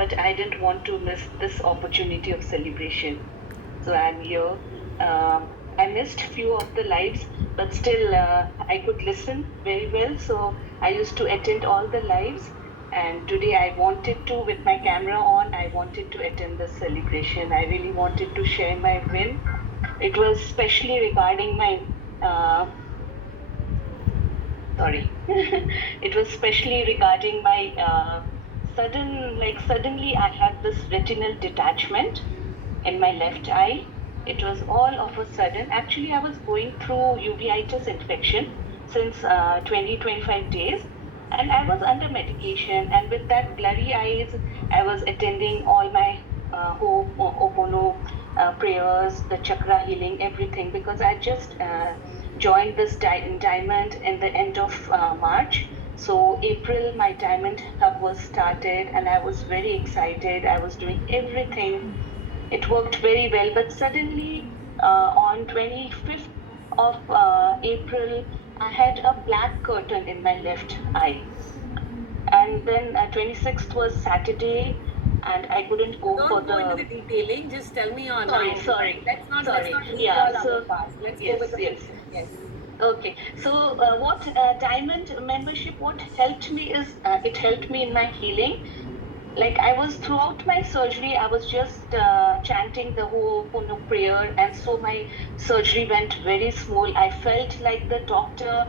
but I didn't want to miss this opportunity of celebration. So I'm here. I missed few of the lives, but still I could listen very well. So I used to attend all the lives. And today I wanted to, with my camera on, I wanted to attend the celebration. I really wanted to share my win. It was especially regarding my, sorry, it was especially regarding my suddenly I had this retinal detachment in my left eye. It was all of a sudden. Actually, I was going through uveitis infection since 25 days, and I was under medication. And with that blurry eyes, I was attending all my Ho'oponopono prayers, the chakra healing, everything, because I just joined this diamond in the end of March. So April, my diamond hub was started, and I was very excited. I was doing everything. It worked very well, but suddenly on 25th of April, I had a black curtain in my left eye. And then 26th was Saturday, and I couldn't go for Don't go into the. the detailing. Just tell me on Sorry, now. sorry, Let's sorry. not Yeah, recall our so past. Let's go yes, with the yes. present. Yes. Okay, so what diamond membership? What helped me is it helped me in my healing. Like I was throughout my surgery, I was just chanting the Ho'oponopono prayer, and so my surgery went very smooth. I felt like the doctor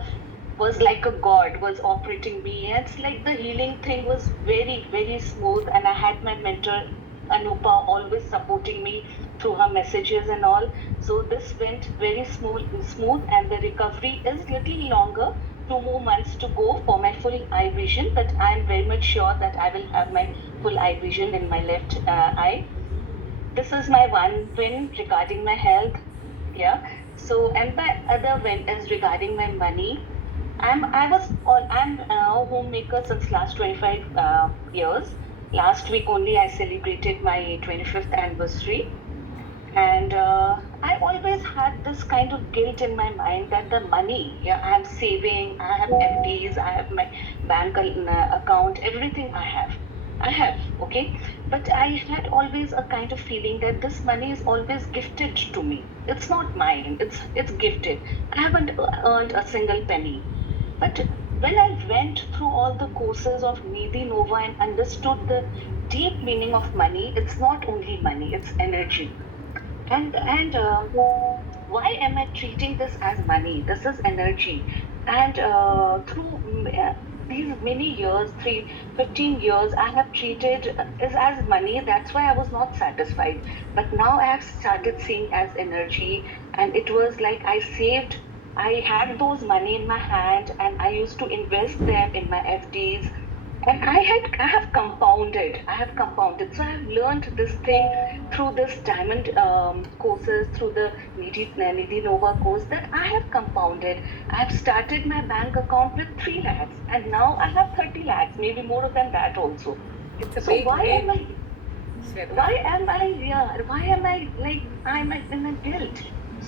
was like a god was operating me. And it's like the healing thing was very very smooth, and I had my mentor Anupa always supporting me through her messages and all. So this went very smooth, and the recovery is little longer. 2 more months to go for my full eye vision, but I'm very much sure that I will have my full eye vision in my left eye. This is my one win regarding my health. Yeah. So, and my other win is regarding my money. I'm a homemaker since last 25 years. Last week only I celebrated my 25th anniversary. And I always had this kind of guilt in my mind that the money, yeah, I'm saving, I have FDs, I have my bank account, everything I have. I have, okay? But I had always a kind of feeling that this money is always gifted to me. It's not mine, it's gifted. I haven't earned a single penny. But when I went through all the courses of Nidhi Nova and understood the deep meaning of money, it's not only money, it's energy. And why am I treating this as money? This is energy. And through these many years, 15 years, I have treated it as money. That's why I was not satisfied. But now I have started seeing as energy. And it was like I saved, I had those money in my hand, and I used to invest them in my FDs, and I have compounded. I have compounded. So I have learned this thing through this diamond courses, through the Nidhi Nova course, that I have compounded. I have started my bank account with 3 lakhs, and now I have 30 lakhs, maybe more than that also. It's a So big win, why Shweta. am I, yeah, why am I like, I'm in a guilt?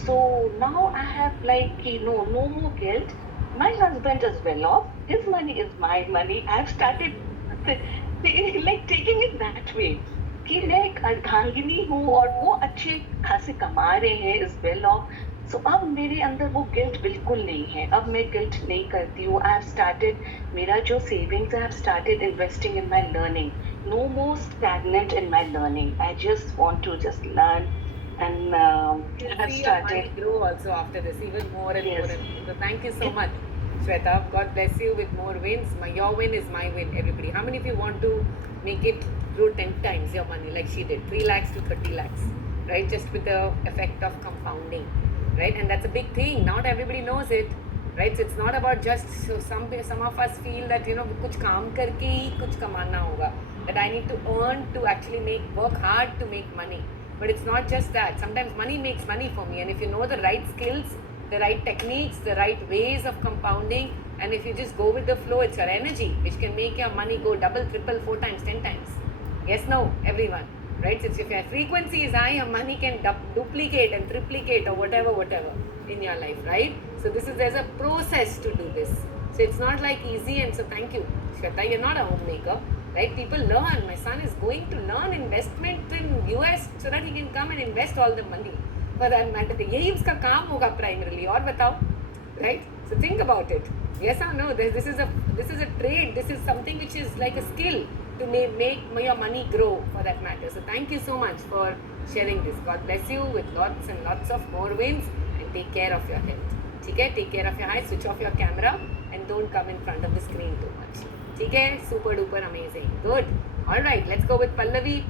So now I have like, no more guilt. My husband is well off. His money is my money. I've started like taking it that way. कि मैं एक अर्धांगिनी हूँ और वो अच्छे खासे कमा रहे हैं, इज वेल ऑफ. सो अब मेरे अंदर वो गिल्ट बिल्कुल नहीं है. अब मैं गिल्ट नहीं करती हूँ. आई हैव स्टार्टेड मेरा जो savings, I have started investing in my learning. No more stagnant in my learning. I just want to just learn, and You'll I have see your started. money grow also after this, even more and more Yes, and more. So thank you so it, much, Shweta. God bless you with more wins. Your win is my win, everybody. How many of you want to make it grow 10 times your money like she did? 3 lakhs to 30 lakhs, right? Just with the effect of compounding, right? And that's a big thing. Not everybody knows it, right? So it's not about just, so some of us feel that, कुछ काम करके ही कुछ कमाना होगा, that I need to earn to actually work hard to make money. But it's not just that. Sometimes money makes money for me, and if you know the right skills, the right techniques, the right ways of compounding, and if you just go with the flow, it's your energy which can make your money go double, triple, 4 times, 10 times. Yes, no, everyone, right? So if your frequency is high, your money can duplicate and triplicate or whatever in your life, right? So there's a process to do this. So it's not like easy. And so thank you, Shweta. You're not a homemaker. right? People learn. My son is going to learn investment in US so that he can come and invest all the money. For that matter, यही उसका काम होगा primarily. और बताओ, right? So think about it. Yes or no? This is a trade. This is something which is like a skill to make your money grow, for that matter. So thank you so much for sharing this. God bless you with lots and lots of more wins, and take care of your health. Okay? Take care of your eyes. Switch off your camera and don't come in front of the screen too much. Okay? Super duper amazing. Good. All right. Let's go with Pallavi.